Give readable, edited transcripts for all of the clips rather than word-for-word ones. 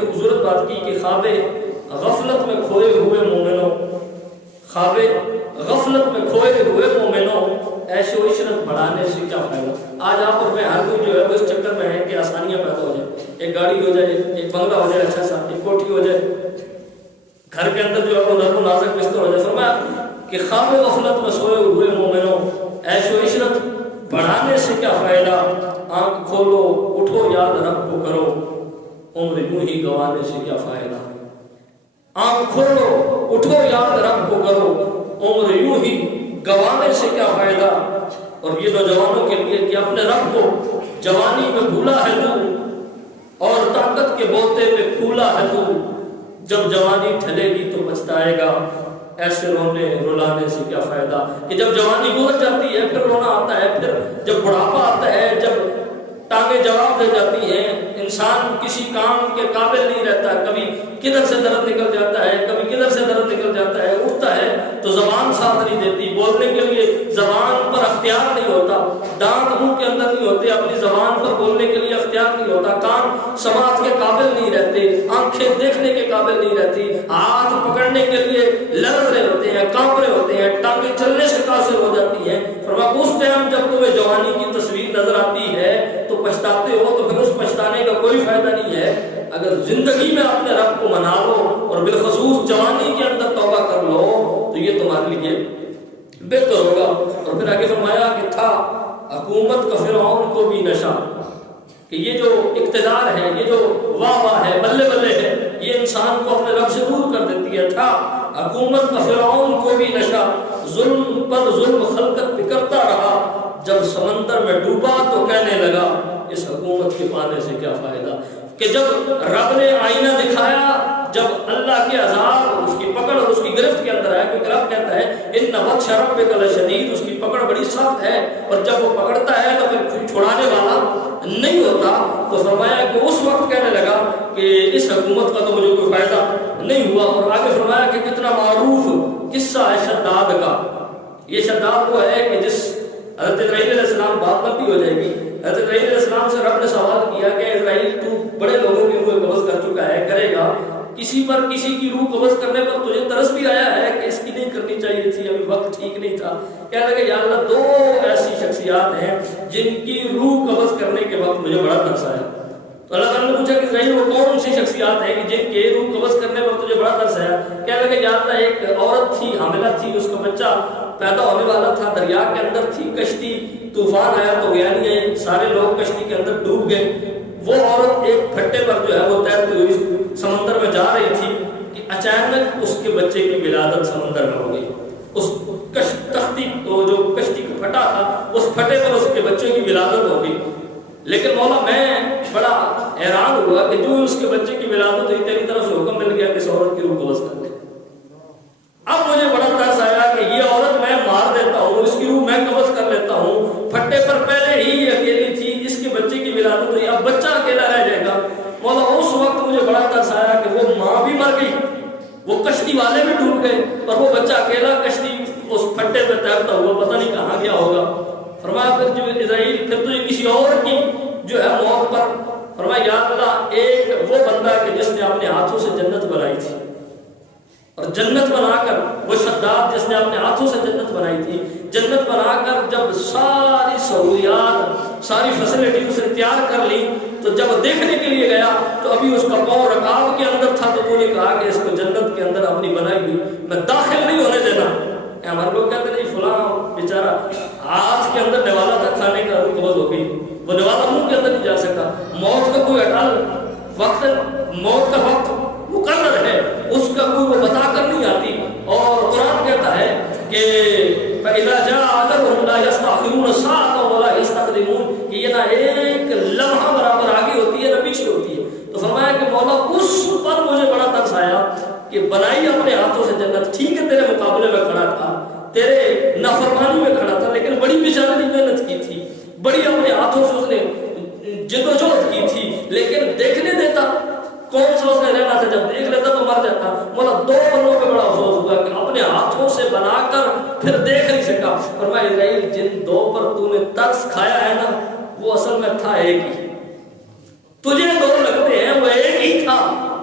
خوبصورت بات کی کہ خواب غفلت میں کھوئے ہوئے مومنوں، خواب غفلت میں کھوئے ہوئے مومنوں، عیش و عشرت بڑھانے سے کیا فائدہ؟ آج آپ اور میں ہر کوئی جو ہے وہ اس چکر میں ہے کہ آسانیاں پیدا ہو جائیں، ایک گاڑی ہو جائے، ایک بنگلہ ہو جائے اچھا سا، ایک کوٹھی ہو جائے، گھر کے اندر جو ہے وہ نرم و نازک بستر ہو جائے۔ فرمایا کہ خواب غفلت میں سوئے ہوئے مومنوں، عیش و عشرت بڑھانے سے کیا فائدہ؟ آنکھ کھولو، اٹھو، یاد رب کو کرو، عمر یوں ہی گوانے سے کیا فائدہ؟ آنکھ کھولو، اٹھو، یاد رب کو کرو، عمر یوں ہی گوانے سے کیا فائدہ؟ اور یہ نوجوانوں کے لیے کہ اپنے رب کو جوانی میں بھولا ہے تو، اور طاقت کے بوتے پہ پھولا ہے تو، جب جوانی ٹھلے گی تو پچھتائے گا، ایسے رونے رلانے سے کیا فائدہ؟ کہ جب جوانی گزر جاتی ہے پھر رونا آتا ہے، پھر جب بڑھاپا آتا ہے، جب ٹانگیں جواب دے جاتی ہیں، انسان کسی کام کے قابل نہیں رہتا، کبھی کدھر سے درد نکل جاتا ہے، کبھی کدھر سے درد نکل جاتا ہے، اٹھتا ہے تو زبان ساتھ نہیں دیتی، بولنے کے لیے زبان پر اختیار نہیں ہوتا، دانت منہ کے اندر نہیں ہوتے، اپنی زبان پر بولنے کے لیے اختیار نہیں ہوتا، کان سماعت کے قابل نہیں رہتے، آنکھیں دیکھنے کے قابل نہیں رہتی، ہاتھ پکڑنے کے لیے لرز رہے ہوتے ہیں، کانپ رہے ہوتے ہیں، ٹانگیں چلنے سے قاصر ہو جاتی ہیں۔ فرمایا اس ٹائم جب تمہیں جوانی کی تصویر نظر آتی ہے تو پچھتاتے ہو، تو پھر اس پچھتانے کا کوئی فائدہ نہیں ہے۔ اگر زندگی میں اپنے رب کو منا لو اور بالخصوص جوانی کے اندر توبہ کر لو تو یہ تمہارے لیے بہتر ہوگا۔ اور پھر آگے فرمایا کہ تھا حکومت کا فرعون کو بھی نشہ، کہ یہ جو اقتدار ہے، یہ جو واہ واہ ہے، بلے بلے ہے، یہ انسان کو اپنے رب سے دور کر دیتی ہے۔ تھا حکومت کا فرعون کو بھی نشہ، ظلم پر ظلم خلقت پہ کرتا رہا، جب سمندر میں ڈوبا تو کہنے لگا اس حکومت کے پانے سے کیا فائدہ؟ کہ جب رب نے آئینہ دکھایا، جب اللہ کے عذاب، اس کی پکڑ اور اس کی گرفت کے اندر ہے، کیونکہ رب کہتا ہے ان بطش ربک لشدید، اس کی پکڑ بڑی سخت ہے، اور جب وہ پکڑتا ہے تو پھر چھڑانے والا نہیں ہوتا۔ تو فرمایا کہ اس وقت کہنے لگا کہ اس حکومت کا تو مجھے کوئی فائدہ نہیں ہوا۔ اور آگے فرمایا کہ کتنا معروف قصہ ہے شداد کا۔ یہ شداد وہ ہے کہ جس حضرت اسرائیل علیہ السلام بات لمبی ہو جائے گی، حضرت اسرائیل علیہ السلام سے رب نے سوال کیا کہ اسرائیل تو بڑے لوگوں کی روح قبض کر چکا ہے، کرے گا، کسی پر کسی کی روح قبض کرنے پر تجھے ترس بھی آیا ہے کہ اس کی نہیں کرنی چاہیے تھی، ابھی وقت ٹھیک نہیں تھا؟ کہنے لگے یا اللہ دو ایسی شخصیات ہیں جن کی روح قبض کرنے کے وقت مجھے بڑا ترس آیا۔ تو اللہ تعالیٰ نے پوچھا کہ اسرائیل وہ کون سی شخصیات ہیں کہ جن کے روح قبض کرنے پر تجھے بڑا ترس آیا؟ کہنے لگے یا اللہ ایک عورت تھی، حاملہ تھی، اس کا بچہ پیدا ہونے والا تھا، دریا کے اندر تھی، کشتی طوفان آیا تو گیا نہیں ہے، سارے لوگ کشتی کے اندر ڈوب گئے، وہ عورت ایک پھٹے پر جو ہے وہ تیرتی ہوئی سمندر میں جا رہی تھی کہ اچانک اس کے بچے کی ولادت سمندر میں ہو گئی۔ اس تختی جو کشتی کا پھٹا تھا، اس پھٹے پر اس کے بچے کی ولادت ہو گئی۔ لیکن مولا میں بڑا حیران ہوا کہ جو اس کے بچے کی ولادت ہوئی تیری طرف سے حکم مل گیا کہ اس عورت کی روح قبض کر لے۔ اب مجھے بڑا ترس آیا کہ یہ عورت میں مار دیتا ہوں، اس کی روح میں قبض کر لیتا ہوں، پھٹے پر پہلے ہی یہ اکیلی تھی، اس کے بچے کی ولادت ہوئی، اب بچہ اکیلا رہ جائے گا۔ مولا اس وقت مجھے بڑا ترس آیا کہ وہ ماں بھی مر گئی، وہ کشتی والے بھی ڈوب گئے، اور وہ بچہ اکیلا کشتی اس پھٹے پہ تیرتا ہوا پتہ نہیں کہاں گیا ہوگا۔ فرمایا پھر جو اسرائیل پھر تو یہ کسی اور کی جو ہے موت پر، فرمایا یا اللہ ایک وہ بندہ کہ جس نے اپنے ہاتھوں سے جنت بنائی تھی، اور جنت بنا کر وہ شداد جس نے اپنے ہاتھوں سے جنت بنائی تھی، جنت بنا کر جب ساری سہولیات ساری فیسلٹی اس نے تیار کر لی، تو جب دیکھنے کے لیے گیا تو ابھی اس کا پاؤں رکاب کے اندر تھا، تو نے کہا کہ اس کو جنت کے اندر اپنی بنائی ہوئی میں داخل نہیں ہونے دینا۔ ہمارے لوگ کہتے نہیں فلاں بیچارہ ہاتھ کے اندر نوالا تھا، کھانے کا روح قبض ہو گئی، وہ نوالا منہ کے اندر نہیں جا سکا۔ موت کا کوئی اٹل وقت، موت کا وقت مقرر ہے، اس کا کوئی وہ بتا کر نہیں آتی۔ اور قرآن کہتا ہے کہ فَإِذَا جَاءَ أَجَلُهُمْ لَا يَسْتَأْخِرُونَ سَاعَةً وَلَا يَسْتَقْدِمُونَ، کہ یہ نہ ایک لمحہ برابر آگے ہوتی ہے نہ پیچھے ہوتی ہے۔ تو فرمایا کہ مولا اس پر مجھے بڑا ترس آیا کہ بنائی اپنے ہاتھوں سے جنت، ٹھیک ہے تیرے مقابلے میں کھڑا تھا، تیرے نافرمانی میں کھڑا تھا، لیکن بڑی بیچارے محنت کی تھی، بڑی اپنے ہاتھوں سے اس نے جدوجہد کی تھی، لیکن دیکھنے دیتا کون سا اس نے رہنا تھا، جب دیکھ لیتا تو مر جاتا۔ مولا دو بندوں پہ بڑا افسوس ہوا کہ اپنے ہاتھوں سے بنا کر پھر دیکھ نہیں سکا۔ فرمایا اسرائیل جن دو پر تو نے ترس کھایا ہے نا، وہ اصل میں تھا ایک ہی، تجھے دو لگتے ہیں وہ ایک ہی تھا۔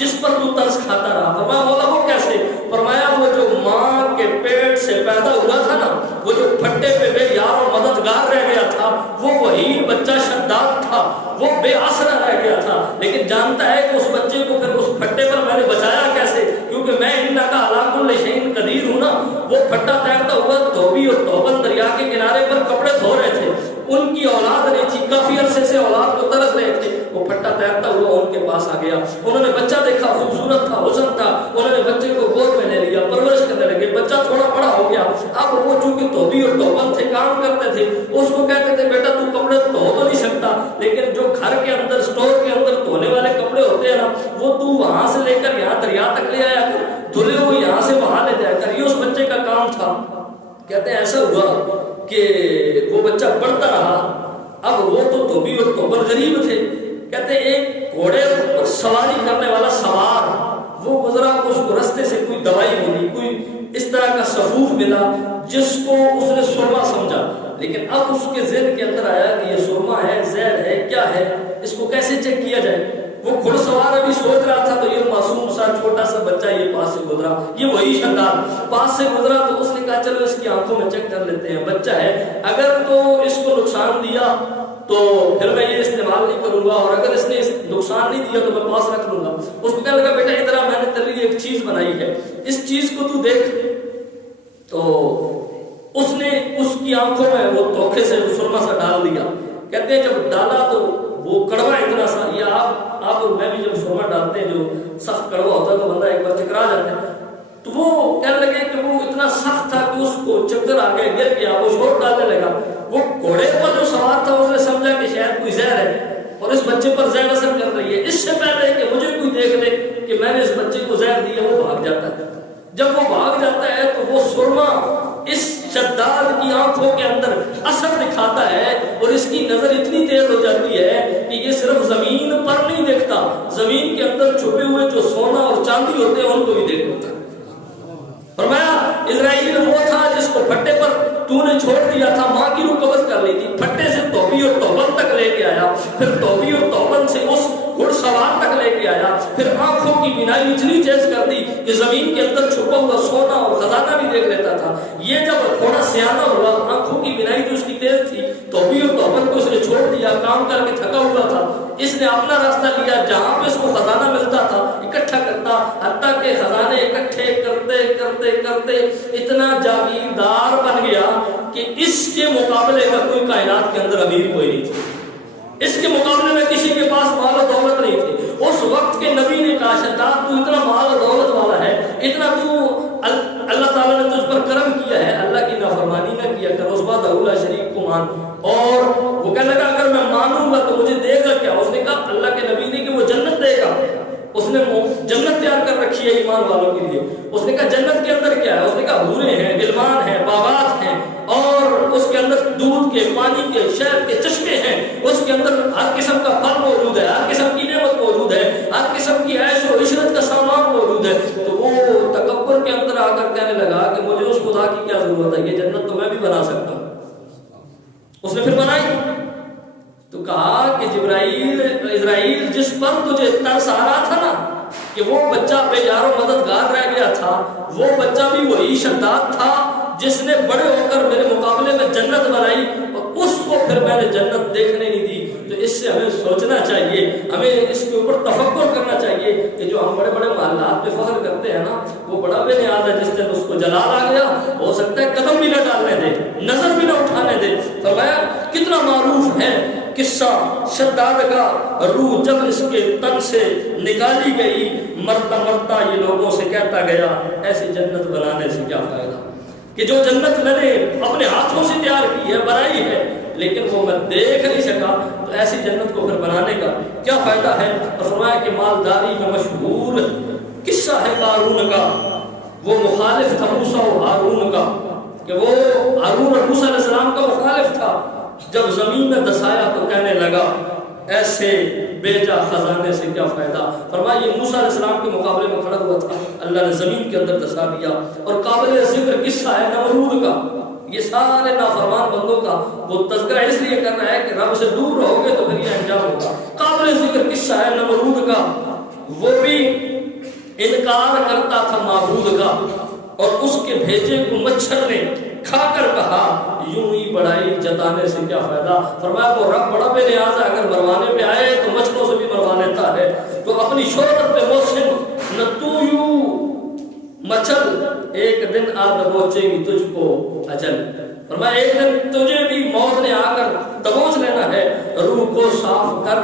جس پر تو ترس کھاتا رہا. فرمایا مولا وہ کیسے؟ فرمایا وہ جو ماں کے پیٹ سے پیدا ہوا تھا نا، وہ جو پھٹے پہ بے یار و مددگار رہ گیا تھا، وہ وہی بچہ شداد تھا، وہ بے آسرا رہ گیا تھا. لیکن جانتا ہے کہ اس بچے کو پھر اس پھٹے پر میں نے بچایا کیسے؟ کیونکہ میں انّا کا علی کل شیء قدیر ہوں نا. وہ پھٹا تیرتا ہوا دھوبی اور توبن دریا کے کنارے پر کپڑے دھو رہے تھے. ان کی اولاد نہیں تھی، کافی عرصے سے اولاد کو ترس رہے تھے. وہ پھٹا تیرتا ہوا ان کے پاس آ گیا. انہوں نے بچہ دیکھا، خوبصورت تھا، حسن تھا. انہوں نے بچے کو گود میں لے لیا، پرورش کرنے لگے. بچہ تھوڑا بڑا ہو گیا. اب وہ چونکہ دھوبی اور توبن تھے، کام کرتے تھے، اس کو کہتے تھے بیٹا تو کپڑے دھو تو نہیں سکتا، لیکن جو گھر کے اندر اسٹور کے اندر دھونے والے کپڑے ہوتے ہیں نا، وہ تو وہاں سے لے کر یہاں دریا تک لے آیا کر، دھلے ہوئے یہاں سے وہاں لے جایا کر. یہ اس بچے کا کام تھا. کہتے ہیں ایسا ہوا کہ وہ بچہ بڑھتا رہا. اب وہ تو دھوبی اور توبن غریب تھے. کہتے ہیں ایک گھوڑے پر سواری کرنے والا سوار وہ گزرا. اس کو رستے سے کوئی دوائی ملی، کوئی اس طرح کا سفوف ملا جس کو اس نے سرما سمجھا. لیکن اب اس کے ذہن کے اندر آیا کہ یہ سرما ہے، زہر ہے، کیا ہے، اس کو کیسے چیک کیا جائے. وہ گھڑ سوار ابھی سوچ رہا تھا تو یہ معصوم سا چھوٹا سا بچہ یہ پاس سے گزرا، یہ وہی شداد پاس سے گزرا. تو اس نے کہا چلو اس کی آنکھوں میں چیک کر لیتے ہیں، بچہ ہے، اگر تو اس کو نقصان دیا تو پھر میں یہ استعمال نہیں کروں گا، اور اگر اس نے نقصان نہیں دیا تو میں پاس رکھ لوں گا. اس کو کہنے لگا بیٹا ادھر آ، میں نے تیرے لیے ایک چیز بنائی ہے، اس چیز کو تو دیکھ. تو اس نے اس کی آنکھوں میں وہ دھوکے سے سرما سا ڈال دیا. کہتے ہیں جب ڈالا تو وہ کڑوا اتنا سا، یہ آپ اور میں بھی جب سرما ڈالتے ہیں جو سخت کڑوا ہوتا ہے تو بندہ ایک بار چکرا جاتا ہے. تو وہ کہنے لگے کہ وہ اتنا سخت تھا کہ اس کو چکر آ گئے، گر گیا، وہ شور ڈالنے لگا. وہ گھوڑے پر جو سوار تھا اس نے سمجھا کہ شاید کوئی زہر ہے اور اس بچے پر زہر اثر کر رہی ہے. اس سے پہلے کہ مجھے کوئی دیکھ لے کہ میں نے اس بچے کو زہر دیا، وہ بھاگ جاتا ہے. جب وہ بھاگ جاتا ہے تو وہ سرما اس شداد کی آنکھوں کے اندر اثر دکھاتا ہے اور اس کی نظر اتنی تیز ہو جاتی ہے کہ یہ صرف زمین پر نہیں دیکھتا، زمین کے اندر چھپے ہوئے جو سونا اور چاندی ہوتے ہیں ان کو بھی دیکھ لیتا ہے. فرمایا اسرائیل وہ تھا جس کو پھٹے پر تو نے چھوڑ دیا تھا، ماں کی روح قبض کر لی تھی، پھٹے سے دھوبی اور توبن تک لے کے آیا، پھر دھوبی اور توبن سے اس گھڑ سوار تک لے کے آیا، پھر آنکھوں کی بینائی اتنی تیز کر دی کہ زمین کے اندر چھپا ہوا سونا اور خزانہ بھی دیکھ لیتا تھا. یہ جب تھوڑا سیانا ہوا، آنکھوں کی بینائی جو اس کی تیز تھی، دھوبی اور توبن کو اس نے چھوڑ دیا، کام کر کے تھکا ہوا تھا. اس نے اپنا راستہ لیا، جہاں پہ اس کو خزانہ ملتا تھا اکٹھا کرتا، حتیٰ کہ خزانے اکٹھے کرتے کرتے کرتے اتنا جاگیردار بن گیا کہ اس کے مقابلے میں کوئی کائنات کے اندر امیر کوئی نہیں تھا. اس کے مقابلے میں کسی کے پاس مال و دولت نہیں تھی. اس وقت کے نبی نے کہا شداد تو اتنا مال و دولت والا ہے، اتنا تو اللہ تعالیٰ نے تجھ پر کرم کیا ہے، اللہ کی نافرمانی نہ کیا کر، اس بات اللہ شریک کو مان. اور وہ کہنے لگا اگر میں مانوں گا تو مجھے دے گا کیا؟ اس نے کہا اللہ کے نبی نے کہ وہ جنت دے گا. اس نے جنت تیار کر رکھی ہے ایمان والوں کے لیے. اس نے کہا جنت کے اندر کیا ہے؟ اس نے کہا حوریں ہیں، غلمان ہیں، باغات ہیں، اور اس کے اندر دودھ کے، پانی کے، شہد کے چشمے ہیں. اس کے اندر ہر قسم کا پھل موجود ہے، ہر قسم کی نعمت موجود ہے، ہر قسم کی عیش و عشرت کا سامان موجود ہے. تو وہ تکبر کے اندر آ کر کہنے لگا کہ مجھے اس خدا کی کیا ضرورت ہے، یہ جنت تو میں بھی بنا سکتا ہوں. اس نے پھر بنائی. تو کہا کہ جبرائیل، اسرائیل جس پر تجھے ترس آ رہا تھا نا کہ وہ بچہ بے یار و مددگار رہ گیا تھا، وہ بچہ بھی وہی شداد تھا جس نے بڑے ہو کر میرے مقابلے میں جنت بنائی، اور اس کو پھر میں نے جنت دیکھنے نہیں دی. تو اس سے ہمیں سوچنا چاہیے، ہمیں اس کے اوپر تفکر کرنا چاہیے کہ جو ہم بڑے بڑے محلات پہ فخر کرتے ہیں نا، وہ بڑا بے نیاز ہے. جس دن اس کو جلال آ گیا ہو سکتا ہے قدم بھی نہ ڈالنے دے، نظر بھی نہ اٹھانے دے. فرمایا کتنا معروف ہے قصہ شداد کا، روح جب اس کے تن سے نکالی گئی، مرتا مرتا یہ لوگوں سے کہتا گیا ایسی جنت بنانے سے کیا فائدہ، کہ جو جنت میں نے اپنے ہاتھوں سے تیار کی ہے، بنائی ہے، لیکن وہ میں دیکھ نہیں سکا، تو ایسی جنت کو پھر بنانے کا کیا فائدہ ہے. اور فرمایا کہ مالداری میں مشہور قصہ ہے قارون کا. وہ مخالف تھا موسیٰ و ہارون کا، کہ وہ ہارون اور موسیٰ علیہ السلام کا مخالف تھا. جب زمین میں دسایا تو کہنے لگا ایسے بیجا خزانے سے کیا فائدہ. فرمایا یہ موسیٰ علیہ السلام کے مقابلے میں کھڑا ہوا تھا، اللہ نے زمین کے اندر دسا دیا. اور قابل ذکر قصہ ہے نمرود کا. یہ سارے نافرمان بندوں کا وہ تذکرہ اس لیے کر رہا ہے کہ رب سے دور رہو گے تو پھر یہ انجام ہوگا. قابل ذکر قصہ ہے نمرود کا. وہ بھی انکار کرتا تھا معبود کا، اور اس کے بھیجے کو مچھر نے کھا کر کہا یوں ہی بڑائی جتانے سے کیا فائدہ۔ فرمایا وہ رب بڑا بے نیاز ہے، اگر مروانے پہ آئے تو مچھروں سے بھی مروا لیتا ہے، تو اپنی شہرت پہ محسن نہ تو یوں مچل، ایک دن آ دبوچے گی تجھ کو اجل۔ فرمایا ایک دن تجھے بھی موت نے آ کر دبوچ لینا ہے، روح کو صاف کر،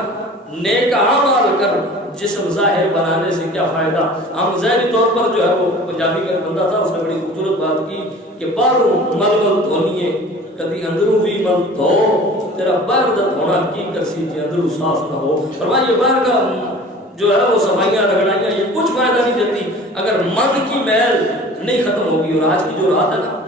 نیک اعمال کر، جسم ظاہر بنانے سے کیا فائدہ۔ ہم ظاہری طور پر جو ہے وہ پنجابی کا بندہ تھا، اس نے بڑی خوبصورت بات کی کہ باہروں مل مل دھونیے کدی اندروں بھی مل دھو، تیرا باہر دا دھونا کی کرسی جی اندروں صاف نہ ہو۔ فرمایا یہ باہر کا جو ہے وہ صفائیاں رگڑائیاں یہ کچھ فائدہ نہیں دیتی اگر من کی میل نہیں ختم ہوگی۔ اور آج کی جو رات ہے نا